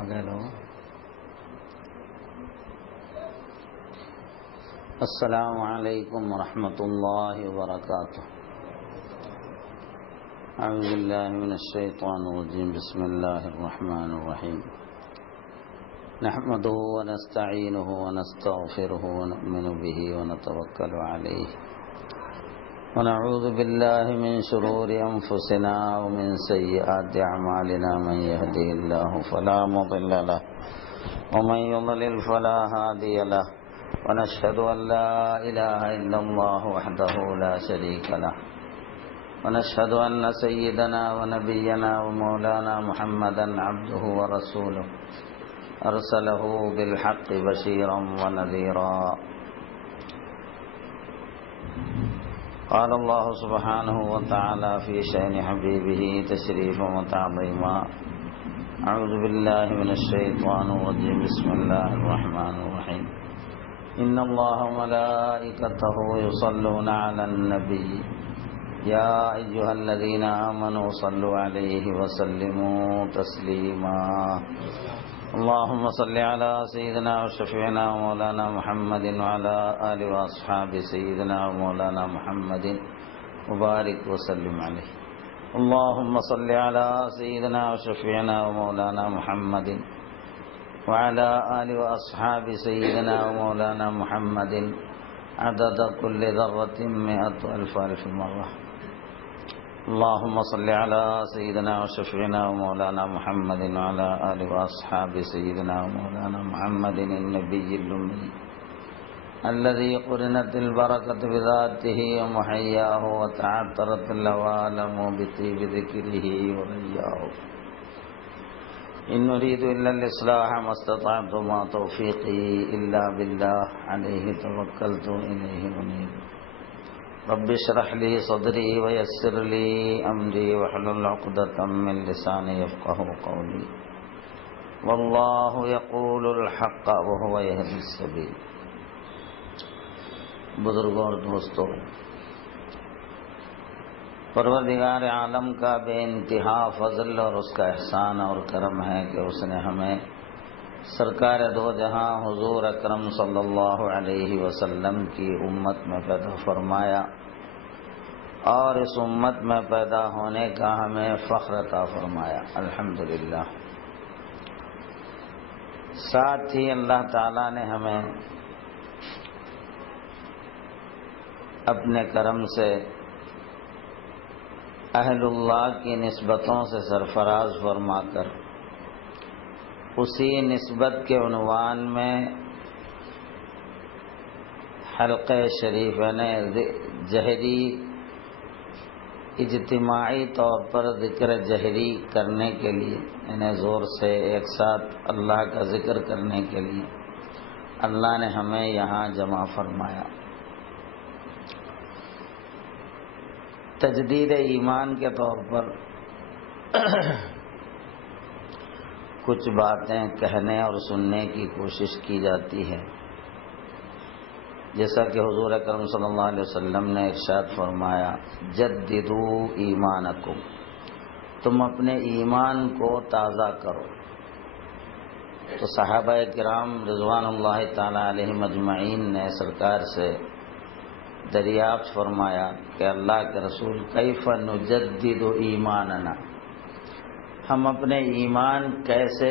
آگے لو. السلام علیکم ورحمۃ اللہ وبرکاتہ. اعوذ باللہ من الشیطان الرجیم. بسم اللہ الرحمن الرحیم. نحمده ونستعینه ونستغفره ونؤمن به ونتوکل علیہ ونعوذ باللہ من شرور انفسنا ومن سیئات اعمالنا. من يهده الله فلا مضل له ومن يضلل فلا هادي له. ونشهد أن لا إله إلا الله وحده لا شريك له. ونشهد أن سيدنا ونبينا ومولانا محمدا عبده ورسوله أرسله بالحق بشيرا ونذيرا. قال الله سبحانه وتعالى في شأن حبيبه تشريفا وتعظيما. أعوذ بالله من الشيطان الرجيم. بسم الله الرحمن الرحيم. إن الله وملائكته يصلون على النبي يا أيها الذين آمنوا صلوا عليه وسلموا تسليما. اللهم صل على سيدنا وشفيعنا ومولانا محمد وعلى آله وأصحاب سيدنا ومولانا محمد وبارك وسلم عليه. اللهم صل على سيدنا وشفيعنا ومولانا محمد وعلى آله وأصحاب سيدنا ومولانا محمد عدد كل ذرة 100,000 مرة. اللهم صل على سيدنا وشفيعنا ومولانا محمد وعلى آله وأصحاب سيدنا ومولانا محمد النبي الأمي الذي قرنت البركة بذاته ومحياه وتعطرت العوالم بطيب ذكره ورياه. إن نريد إلا الإصلاح ما استطعت وما توفيقي إلا بالله عليه توكلت وإليه أنيب. رب اشرح لي صدري ويسر لي أمري واحلل عقدة من لساني يفقهوا قولي. والله يقول الحق وهو يهدي السبيل. بزرگوں اور دوستوں، پروردگار عالم کا بے انتہا فضل اور اس کا احسان اور کرم ہے کہ اس نے ہمیں سرکار دو جہاں حضور اکرم صلی اللہ علیہ وسلم کی امت میں پیدا فرمایا اور اس امت میں پیدا ہونے کا ہمیں فخر عطا فرمایا. الحمدللہ. ساتھ ہی اللہ تعالیٰ نے ہمیں اپنے کرم سے اہل اللہ کی نسبتوں سے سرفراز فرما کر اسی نسبت کے عنوان میں حلقہ شریفین جہری اجتماعی طور پر ذکر جہری کرنے کے لیے، انہیں زور سے ایک ساتھ اللہ کا ذکر کرنے کے لیے اللہ نے ہمیں یہاں جمع فرمایا. تجدید ایمان کے طور پر کچھ باتیں کہنے اور سننے کی کوشش کی جاتی ہے، جیسا کہ حضور اکرم صلی اللہ علیہ وسلم نے ارشاد فرمایا جددو ایمانکم، تم اپنے ایمان کو تازہ کرو. تو صحابہ کرام رضوان اللہ تعالی علیہم اجمعین نے سرکار سے دریافت فرمایا کہ اللہ کے رسول کیف نجدد ایماننا، ہم اپنے ایمان کیسے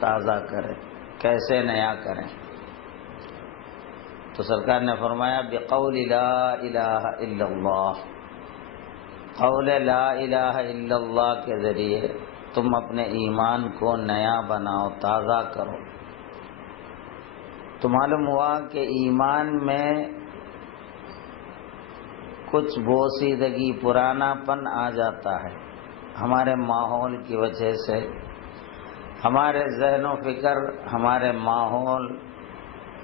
تازہ کریں، کیسے نیا کریں؟ تو سرکار نے فرمایا بقول لا الہ الا اللہ، قول لا الہ الا اللہ کے ذریعے تم اپنے ایمان کو نیا بناؤ، تازہ کرو. تو معلوم ہوا کہ ایمان میں کچھ بوسیدگی، پرانا پن آ جاتا ہے ہمارے ماحول کی وجہ سے، ہمارے ذہن و فکر، ہمارے ماحول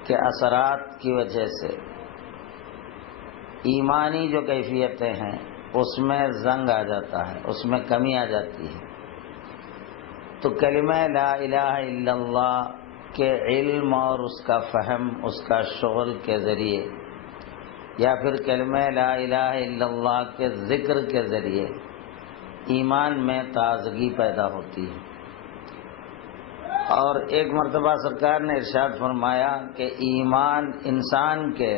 کے اثرات کی وجہ سے ایمانی جو کیفیتیں ہیں اس میں زنگ آ جاتا ہے، اس میں کمی آ جاتی ہے. تو کلمہ لا الہ الا اللہ کے علم اور اس کا فہم، اس کا شغل کے ذریعے، یا پھر کلمہ لا الہ الا اللہ کے ذکر کے ذریعے ایمان میں تازگی پیدا ہوتی ہے. اور ایک مرتبہ سرکار نے ارشاد فرمایا کہ ایمان انسان کے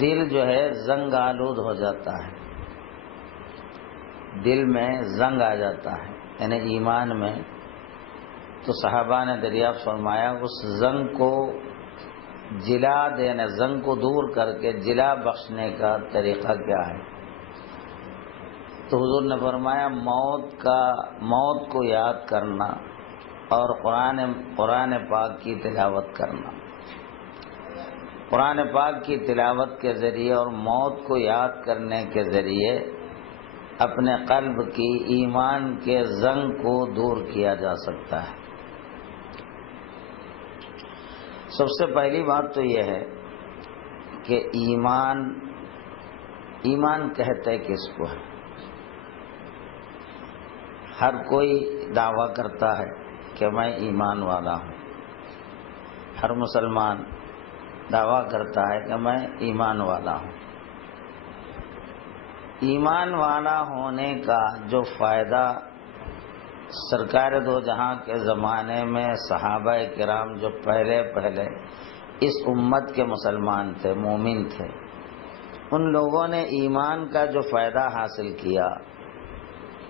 دل جو ہے زنگ آلود ہو جاتا ہے، دل میں زنگ آ جاتا ہے، یعنی ایمان میں. تو صحابہ نے دریافت فرمایا اس زنگ کو جلا دینے، زنگ کو دور کر کے جلا بخشنے کا طریقہ کیا ہے؟ تو حضور نے فرمایا موت کو یاد کرنا اور قرآن پاک کی تلاوت کرنا. قرآن پاک کی تلاوت کے ذریعے اور موت کو یاد کرنے کے ذریعے اپنے قلب کی ایمان کے زنگ کو دور کیا جا سکتا ہے. سب سے پہلی بات تو یہ ہے کہ ایمان کہتے کس کو ہے؟ ہر کوئی دعویٰ کرتا ہے کہ میں ایمان والا ہوں. ہر مسلمان دعویٰ کرتا ہے کہ میں ایمان والا ہوں. ایمان والا ہونے کا جو فائدہ سرکار دو جہاں کے زمانے میں صحابہ کرام جو پہلے اس امت کے مسلمان تھے، مومن تھے، ان لوگوں نے ایمان کا جو فائدہ حاصل کیا،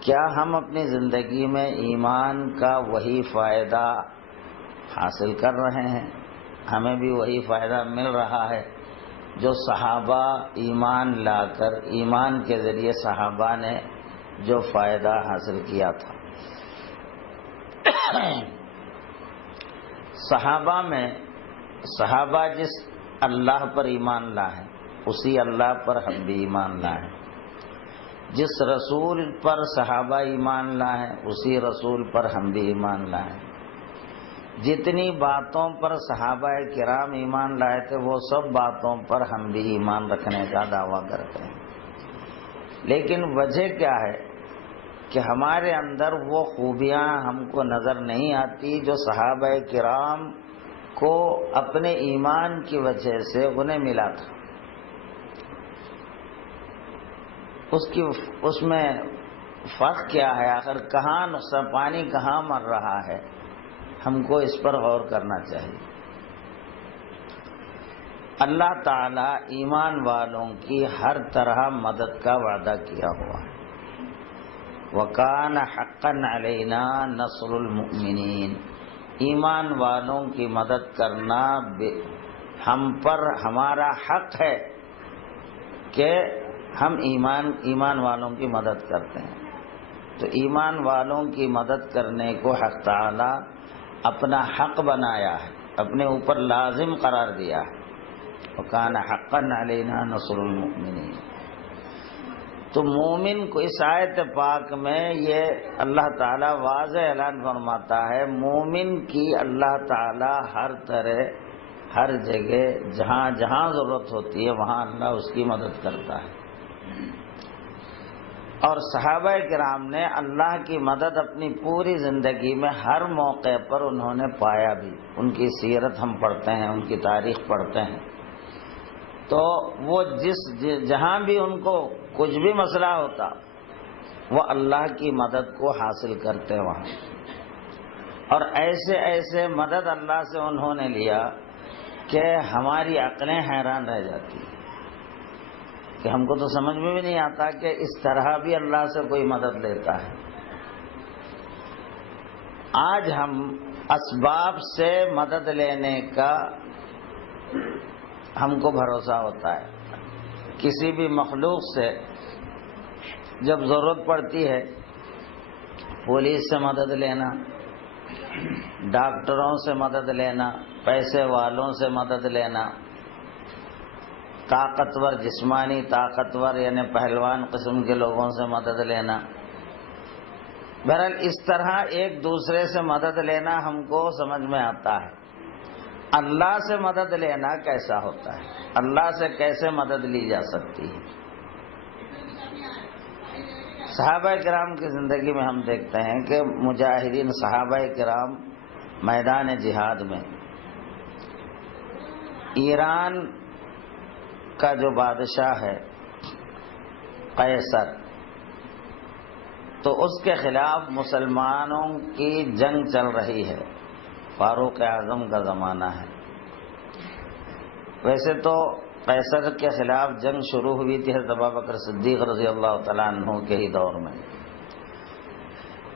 کیا ہم اپنی زندگی میں ایمان کا وہی فائدہ حاصل کر رہے ہیں؟ ہمیں بھی وہی فائدہ مل رہا ہے جو صحابہ ایمان لا کر، ایمان کے ذریعے صحابہ نے جو فائدہ حاصل کیا تھا؟ صحابہ جس اللہ پر ایمان لائے اسی اللہ پر ہم بھی ایمان لائے. جس رسول پر صحابہ ایمان لائے اسی رسول پر ہم بھی ایمان لائے. جتنی باتوں پر صحابہ کرام ایمان لائے تھے وہ سب باتوں پر ہم بھی ایمان رکھنے کا دعویٰ کرتے ہیں. لیکن وجہ کیا ہے کہ ہمارے اندر وہ خوبیاں ہم کو نظر نہیں آتی جو صحابہ کرام کو اپنے ایمان کی وجہ سے انہیں ملا تھا. اس میں فرق کیا ہے؟ آخر کہاں نقصان، پانی کہاں مر رہا ہے؟ ہم کو اس پر غور کرنا چاہیے. اللہ تعالیٰ ایمان والوں کی ہر طرح مدد کا وعدہ کیا ہوا ہے. وَكَانَ حَقًّا عَلَيْنَا نَصْرُ الْمُؤْمِنِينَ. ایمان والوں کی مدد کرنا ہم پر ہمارا حق ہے کہ ہم ایمان والوں کی مدد کرتے ہیں. تو ایمان والوں کی مدد کرنے کو حق تعالی اپنا حق بنایا ہے، اپنے اوپر لازم قرار دیا ہے. وَكَانَ حَقًّا عَلَيْنَا نَصْرُ الْمُؤْمِنِينَ. تو مومن کو اس آیت پاک میں یہ اللہ تعالیٰ واضح اعلان فرماتا ہے، مومن کی اللہ تعالیٰ ہر طرح، ہر جگہ، جہاں جہاں ضرورت ہوتی ہے وہاں اللہ اس کی مدد کرتا ہے. اور صحابہ کرام نے اللہ کی مدد اپنی پوری زندگی میں ہر موقع پر انہوں نے پایا بھی. ان کی سیرت ہم پڑھتے ہیں، ان کی تاریخ پڑھتے ہیں تو وہ جہاں بھی ان کو کچھ بھی مسئلہ ہوتا وہ اللہ کی مدد کو حاصل کرتے وہاں. اور ایسے مدد اللہ سے انہوں نے لیا کہ ہماری عقلیں حیران رہ جاتی ہیں کہ ہم کو تو سمجھ میں بھی نہیں آتا کہ اس طرح بھی اللہ سے کوئی مدد لیتا ہے. آج ہم اسباب سے مدد لینے کا ہم کو بھروسہ ہوتا ہے. کسی بھی مخلوق سے جب ضرورت پڑتی ہے پولیس سے مدد لینا، ڈاکٹروں سے مدد لینا، پیسے والوں سے مدد لینا، طاقتور، جسمانی طاقتور یعنی پہلوان قسم کے لوگوں سے مدد لینا. بہرحال اس طرح ایک دوسرے سے مدد لینا ہم کو سمجھ میں آتا ہے. اللہ سے مدد لینا کیسا ہوتا ہے؟ اللہ سے کیسے مدد لی جا سکتی ہے؟ صحابہ کرام کی زندگی میں ہم دیکھتے ہیں کہ مجاہدین صحابہ کرام میدان جہاد میں ایران کا جو بادشاہ ہے قیصر، تو اس کے خلاف مسلمانوں کی جنگ چل رہی ہے، فاروق اعظم کا زمانہ ہے۔ ویسے تو قیصر کے خلاف جنگ شروع ہوئی تھی حضرت ابوبکر صدیق رضی اللہ تعالیٰ عنہ کے ہی دور میں،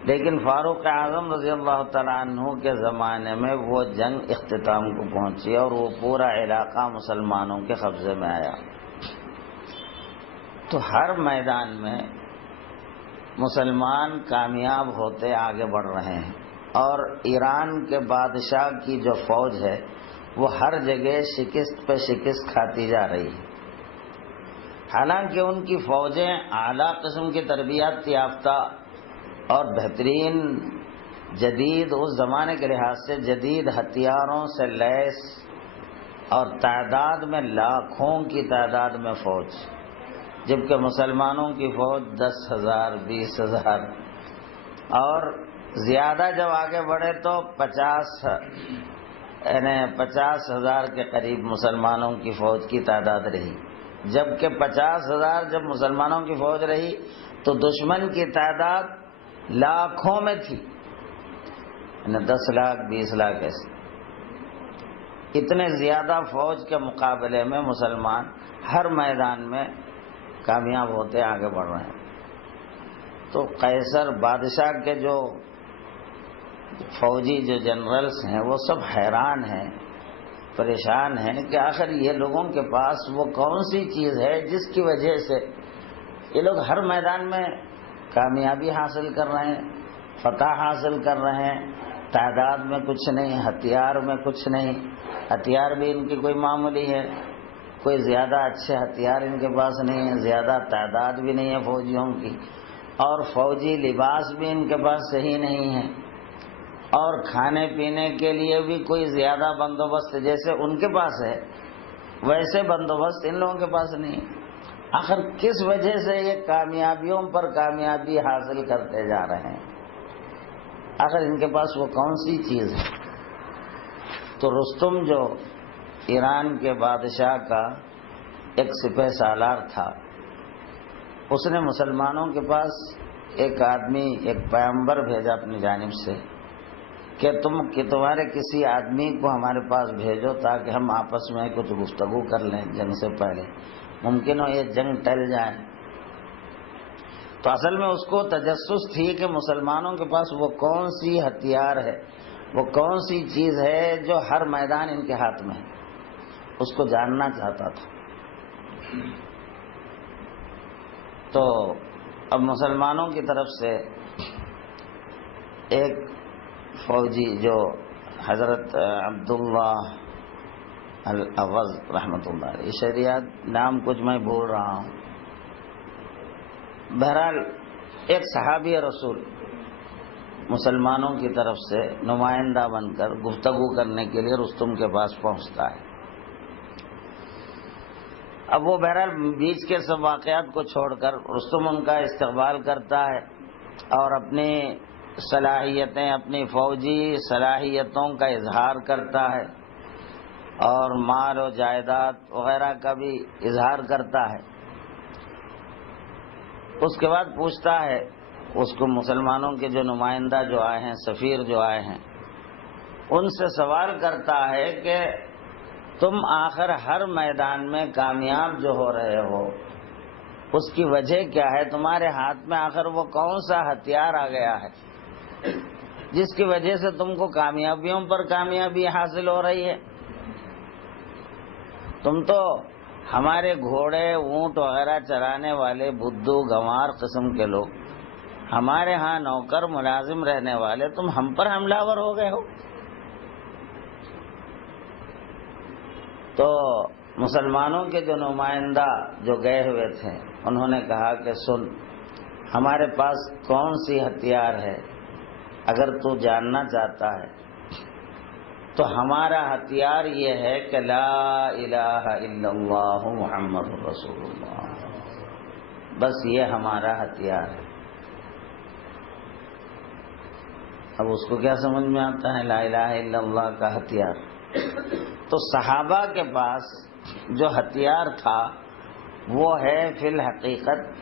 لیکن فاروق اعظم رضی اللہ تعالیٰ عنہ کے زمانے میں وہ جنگ اختتام کو پہنچی اور وہ پورا علاقہ مسلمانوں کے قبضے میں آیا۔ تو ہر میدان میں مسلمان کامیاب ہوتے آگے بڑھ رہے ہیں، اور ایران کے بادشاہ کی جو فوج ہے وہ ہر جگہ شکست پہ شکست کھاتی جا رہی ہے۔ حالانکہ ان کی فوجیں اعلیٰ قسم کی تربیت یافتہ اور بہترین جدید، اس زمانے کے لحاظ سے جدید ہتھیاروں سے لیس، اور تعداد میں لاکھوں کی تعداد میں فوج، جبکہ مسلمانوں کی فوج 10,000 20,000 اور زیادہ جب آگے بڑھے تو 50,000 کے قریب مسلمانوں کی فوج کی تعداد رہی، جبکہ 50,000 جب مسلمانوں کی فوج رہی تو دشمن کی تعداد لاکھوں میں تھی، 10 لاکھ 20 لاکھ ایسے۔ اتنے زیادہ فوج کے مقابلے میں مسلمان ہر میدان میں کامیاب ہوتے آگے بڑھ رہے ہیں۔ تو قیصر بادشاہ کے جو فوجی جو جنرلز ہیں وہ سب حیران ہیں، پریشان ہیں کہ آخر یہ لوگوں کے پاس وہ کون سی چیز ہے جس کی وجہ سے یہ لوگ ہر میدان میں کامیابی حاصل کر رہے ہیں، فتح حاصل کر رہے ہیں، تعداد میں کچھ نہیں، ہتھیار میں کچھ نہیں، ہتھیار بھی ان کی کوئی معمولی ہے، کوئی زیادہ اچھے ہتھیار ان کے پاس نہیں ہے، زیادہ تعداد بھی نہیں ہے فوجیوں کی، اور فوجی لباس بھی ان کے پاس صحیح نہیں ہے، اور کھانے پینے کے لیے بھی کوئی زیادہ بندوبست جیسے ان کے پاس ہے ویسے بندوبست ان لوگوں کے پاس نہیں۔ آخر کس وجہ سے یہ کامیابیوں پر کامیابی حاصل کرتے جا رہے ہیں؟ آخر ان کے پاس وہ کون سی چیز ہے؟ تو رستم جو ایران کے بادشاہ کا ایک سپہ سالار تھا، اس نے مسلمانوں کے پاس ایک آدمی، ایک پیغمبر بھیجا اپنی جانب سے کہ تمہارے کسی آدمی کو ہمارے پاس بھیجو تاکہ ہم آپس میں کچھ گفتگو کر لیں جنگ سے پہلے، ممکن ہو یہ جنگ ٹل جائے۔ تو اصل میں اس کو تجسس تھی کہ مسلمانوں کے پاس وہ کون سی ہتھیار ہے، وہ کون سی چیز ہے جو ہر میدان ان کے ہاتھ میں ہے، اس کو جاننا چاہتا تھا۔ تو اب مسلمانوں کی طرف سے ایک فوجی جو حضرت عبداللہ الاوز رحمۃ اللہ علیہ، شریعت نام کچھ میں بھول رہا ہوں، بہرحال ایک صحابی رسول مسلمانوں کی طرف سے نمائندہ بن کر گفتگو کرنے کے لیے رستم کے پاس پہنچتا ہے۔ اب وہ بہرحال بیچ کے سب واقعات کو چھوڑ کر رستم ان کا استقبال کرتا ہے اور اپنی صلاحیتیں، اپنی فوجی صلاحیتوں کا اظہار کرتا ہے اور مال و جائیداد وغیرہ کا بھی اظہار کرتا ہے۔ اس کے بعد پوچھتا ہے اس کو، مسلمانوں کے جو نمائندہ جو آئے ہیں، سفیر جو آئے ہیں، ان سے سوال کرتا ہے کہ تم آخر ہر میدان میں کامیاب جو ہو رہے ہو اس کی وجہ کیا ہے؟ تمہارے ہاتھ میں آخر وہ کون سا ہتھیار آ گیا ہے جس کی وجہ سے تم کو کامیابیوں پر کامیابی حاصل ہو رہی ہے؟ تم تو ہمارے گھوڑے اونٹ وغیرہ چرانے والے بدھو گنوار قسم کے لوگ، ہمارے ہاں نوکر ملازم رہنے والے، تم ہم پر حملہ آور ہو گئے ہو۔ تو مسلمانوں کے جو نمائندہ جو گئے ہوئے تھے انہوں نے کہا کہ سن، ہمارے پاس کون سی ہتھیار ہے اگر تو جاننا چاہتا ہے تو ہمارا ہتھیار یہ ہے کہ لا الہ الا اللہ محمد رسول اللہ، بس یہ ہمارا ہتھیار ہے۔ اب اس کو کیا سمجھ میں آتا ہے لا الہ الا اللہ کا ہتھیار؟ تو صحابہ کے پاس جو ہتھیار تھا وہ ہے فی الحقیقت